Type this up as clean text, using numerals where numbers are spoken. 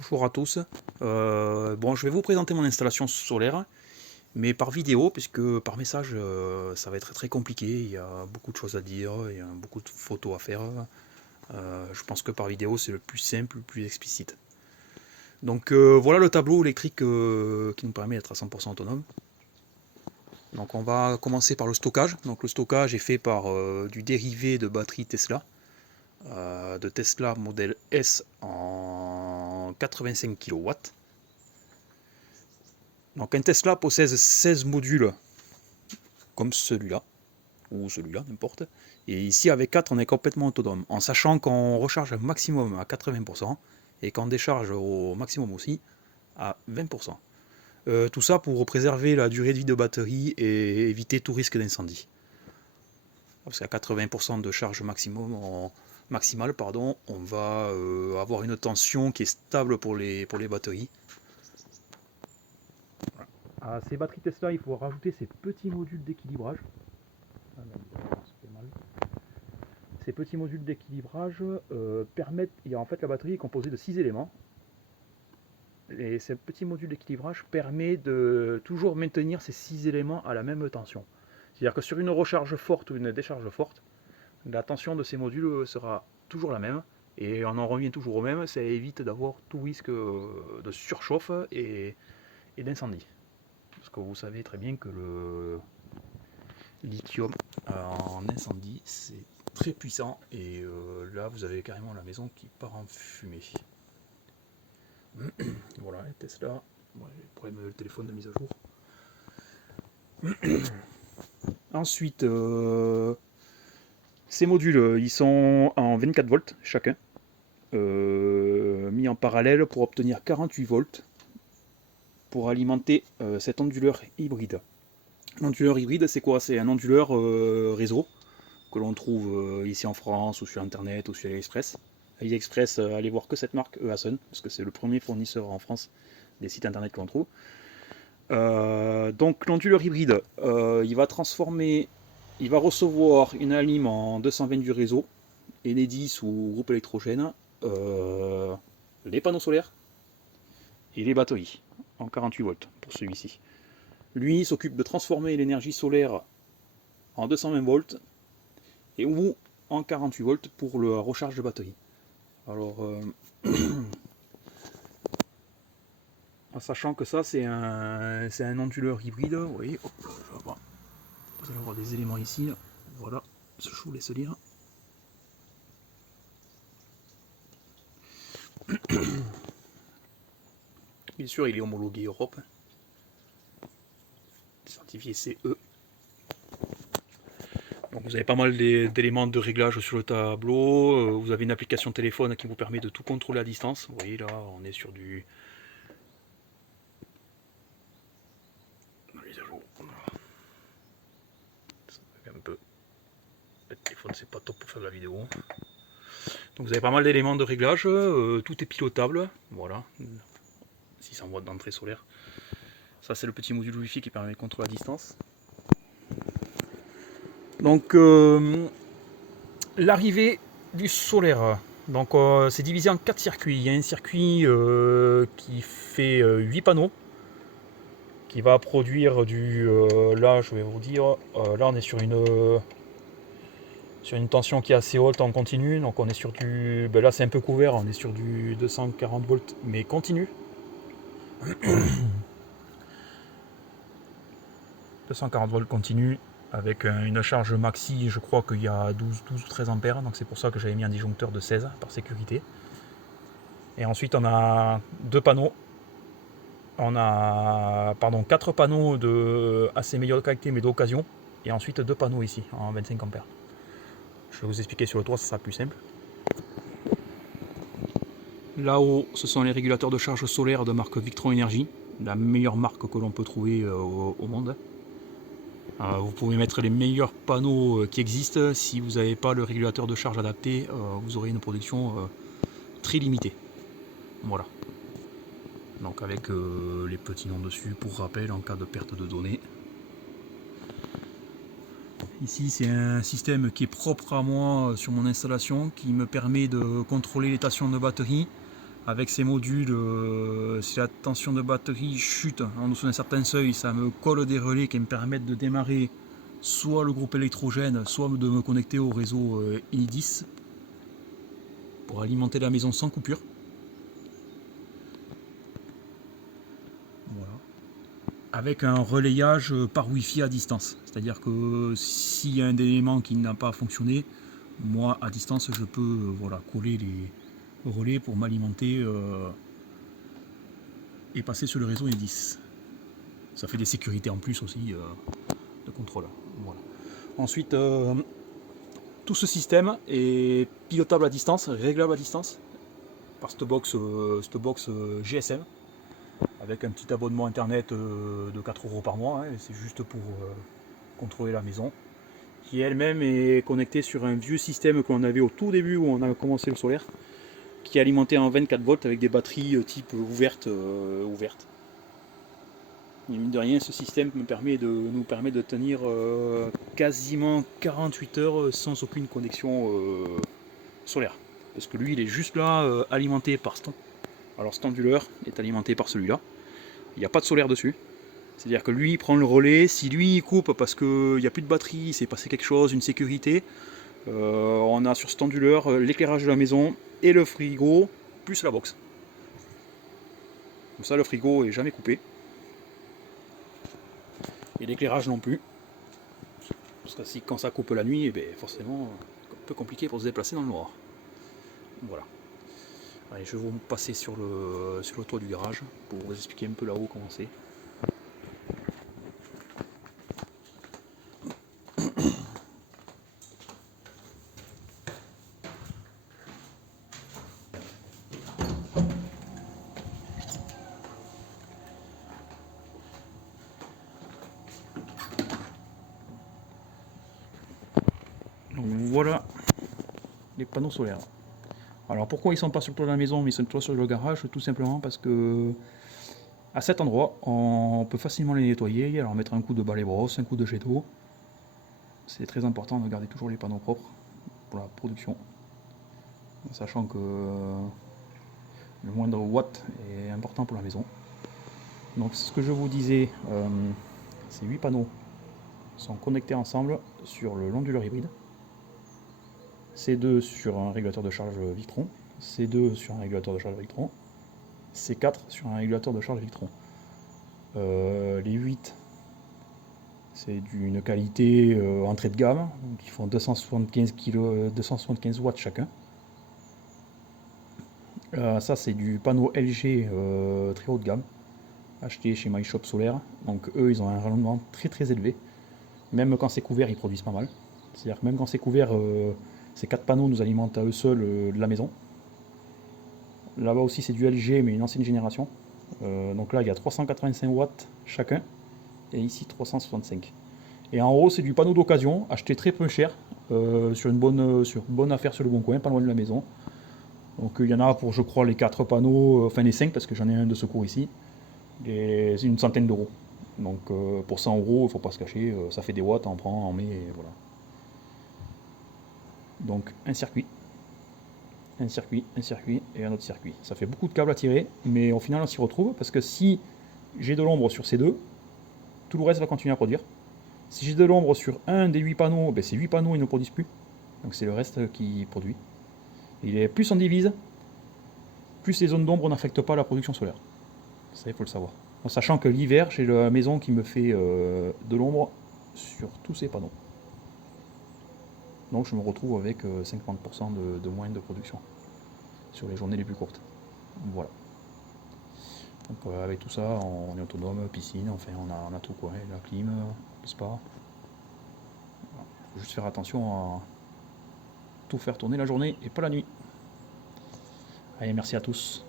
Bonjour à tous. Bon, je vais vous présenter mon installation solaire, mais par vidéo, puisque par message, ça va être très compliqué. Il y a beaucoup de choses à dire, il y a beaucoup de photos à faire. Je pense que par vidéo, c'est le plus simple, le plus explicite. Donc voilà le tableau électrique qui nous permet d'être à 100% autonome. Donc on va commencer par le stockage. Donc le stockage est fait par du dérivé de batterie Tesla, de Tesla modèle S en 85 kW. Donc un Tesla possède 16 modules comme celui-là, ou celui-là, n'importe. Et ici avec 4 on est complètement autonome, en sachant qu'on recharge un maximum à 80% et qu'on décharge au maximum aussi à 20%. Tout ça pour préserver la durée de vie de batterie et éviter tout risque d'incendie. Parce qu'à 80% de charge maximale, on va avoir une tension qui est stable pour les batteries. À ces batteries Tesla, il faut rajouter ces petits modules d'équilibrage. Ces petits modules d'équilibrage permettent. En fait, la batterie est composée de 6 éléments. Et ces petits modules d'équilibrage permettent de toujours maintenir ces 6 éléments à la même tension. C'est-à-dire que sur une recharge forte ou une décharge forte, la tension de ces modules sera toujours la même. Et on en revient toujours au même, ça évite d'avoir tout risque de surchauffe et d'incendie. Parce que vous savez très bien que le lithium en incendie, c'est très puissant. Et là, vous avez carrément la maison qui part en fumée. Voilà, Tesla. Ouais, j'ai le problème de téléphone de mise à jour. Ensuite, ces modules, ils sont en 24 volts chacun, mis en parallèle pour obtenir 48 volts pour alimenter cet onduleur hybride. L'onduleur hybride, c'est quoi? C'est un onduleur réseau que l'on trouve ici en France ou sur internet ou sur AliExpress. AliExpress, allez voir que cette marque, Easun, parce que c'est le premier fournisseur en France des sites internet que l'on trouve. Donc l'onduleur hybride, il va recevoir une alim en 220 du réseau, Enedis ou groupe électrogène, les panneaux solaires et les batteries en 48 volts pour celui-ci. Lui s'occupe de transformer l'énergie solaire en 220 volts et ou en 48 volts pour la recharge de batterie. Alors, en sachant que ça c'est un onduleur hybride, vous voyez, hop, vous allez avoir des éléments ici, là. Voilà, je vous laisse lire. Bien sûr, il est homologué Europe, certifié CE. Donc vous avez pas mal d'éléments de réglage sur le tableau. Vous avez une application téléphone qui vous permet de tout contrôler à distance. Vous voyez là, on est sur du mise à jour. Ça fait un peu. Le téléphone c'est pas top pour faire de la vidéo. Donc vous avez pas mal d'éléments de réglage. Tout est pilotable. Voilà. 600 watts d'entrée solaire. Ça c'est le petit module Wi-Fi qui permet de contrôler à distance. Donc l'arrivée du solaire. Donc c'est divisé en 4 circuits. Il y a un circuit qui fait 8 panneaux, qui va produire du... là je vais vous dire, là on est sur une tension qui est assez haute en continu. Donc on est sur du... Ben là c'est un peu couvert, on est sur du 240 volts mais continu. 240 volts continu avec une charge maxi, je crois qu'il y a 12 ou 13 ampères, donc c'est pour ça que j'avais mis un disjoncteur de 16 par sécurité. Et ensuite on a deux panneaux, on a 4 panneaux de assez meilleure qualité mais d'occasion, et ensuite 2 panneaux ici en 25 ampères. Je vais vous expliquer sur le toit, ça sera plus simple. Là-haut, ce sont les régulateurs de charge solaire de marque Victron Energy, la meilleure marque que l'on peut trouver au monde. Vous pouvez mettre les meilleurs panneaux qui existent. Si vous n'avez pas le régulateur de charge adapté, vous aurez une production très limitée. Voilà. Donc avec les petits noms dessus pour rappel en cas de perte de données. Ici c'est un système qui est propre à moi sur mon installation, qui me permet de contrôler les tensions de batterie avec ces modules, si la tension de batterie chute en dessous d'un certain seuil, ça me colle des relais qui me permettent de démarrer soit le groupe électrogène, soit de me connecter au réseau Enedis pour alimenter la maison sans coupure. Voilà. Avec un relayage par Wi-Fi à distance. C'est-à-dire que s'il y a un élément qui n'a pas fonctionné, moi à distance je peux voilà, coller les relais pour m'alimenter et passer sur le réseau Enedis. Ça fait des sécurités en plus aussi de contrôle. Voilà. Ensuite, tout ce système est pilotable à distance, réglable à distance par cette box GSM avec un petit abonnement internet de 4 € par mois. Hein, c'est juste pour contrôler la maison, qui elle-même est connectée sur un vieux système qu'on avait au tout début où on a commencé le solaire, qui est alimenté en 24 volts avec des batteries type ouvertes. Et mine de rien, ce système nous permet de tenir quasiment 48 heures sans aucune connexion solaire. Parce que lui, il est juste là, alimenté par ce Alors cet onduleur est alimenté par celui-là. Il n'y a pas de solaire dessus. C'est-à-dire que lui, il prend le relais. Si lui, il coupe parce qu'il n'y a plus de batterie, il s'est passé quelque chose, une sécurité, on a sur cet onduleur l'éclairage de la maison et le frigo, plus la box. Comme ça, le frigo est jamais coupé. Et l'éclairage non plus. Parce que si, quand ça coupe la nuit, eh bien, forcément, un peu compliqué pour se déplacer dans le noir. Voilà. Allez, je vais vous passer sur le toit du garage pour vous expliquer un peu là-haut comment c'est. Donc voilà les panneaux solaires. Alors pourquoi ils sont pas sur le toit de la maison mais ils sont sur le garage? Tout simplement parce que à cet endroit on peut facilement les nettoyer, alors mettre un coup de balai brosse, un coup de jet d'eau. C'est très important de garder toujours les panneaux propres pour la production, sachant que le moindre watt est important pour la maison. Donc ce que je vous disais, ces 8 panneaux sont connectés ensemble sur le l'onduleur hybride. C2 sur un régulateur de charge Victron, C2 sur un régulateur de charge Victron, C4 sur un régulateur de charge Victron. Les 8, c'est d'une qualité entrée de gamme, donc ils font 275 watts chacun. Ça c'est du panneau LG très haut de gamme, acheté chez MyShop Solaire. Donc eux ils ont un rendement très très élevé. Même quand c'est couvert, ils produisent pas mal. C'est-à-dire que même quand c'est couvert, ces 4 panneaux nous alimentent à eux seuls de la maison. Là-bas aussi c'est du LG mais une ancienne génération. Donc là il y a 385 watts chacun et ici 365. Et en haut c'est du panneau d'occasion acheté très peu cher sur une bonne affaire sur le bon coin, pas loin de la maison. Donc il y en a pour je crois les 4 panneaux, enfin les 5 parce que j'en ai un de secours ici, une centaine d'euros. Donc pour 100 €, il ne faut pas se cacher, ça fait des watts, on prend, on met, et voilà. Donc un circuit et un autre circuit. Ça fait beaucoup de câbles à tirer, mais au final on s'y retrouve parce que si j'ai de l'ombre sur ces deux, tout le reste va continuer à produire. Si j'ai de l'ombre sur un des 8 panneaux, ben ces 8 panneaux ils ne produisent plus. Donc c'est le reste qui produit. Et plus on divise, plus les zones d'ombre n'affectent pas la production solaire. Ça il faut le savoir. En sachant que l'hiver, j'ai la maison qui me fait de l'ombre sur tous ces panneaux. Donc je me retrouve avec 50% de moins de production sur les journées les plus courtes. Voilà. Donc avec tout ça, on est autonome, piscine, enfin on a tout quoi, la clim, le spa. Voilà. Faut juste faire attention à tout faire tourner la journée et pas la nuit. Allez, merci à tous.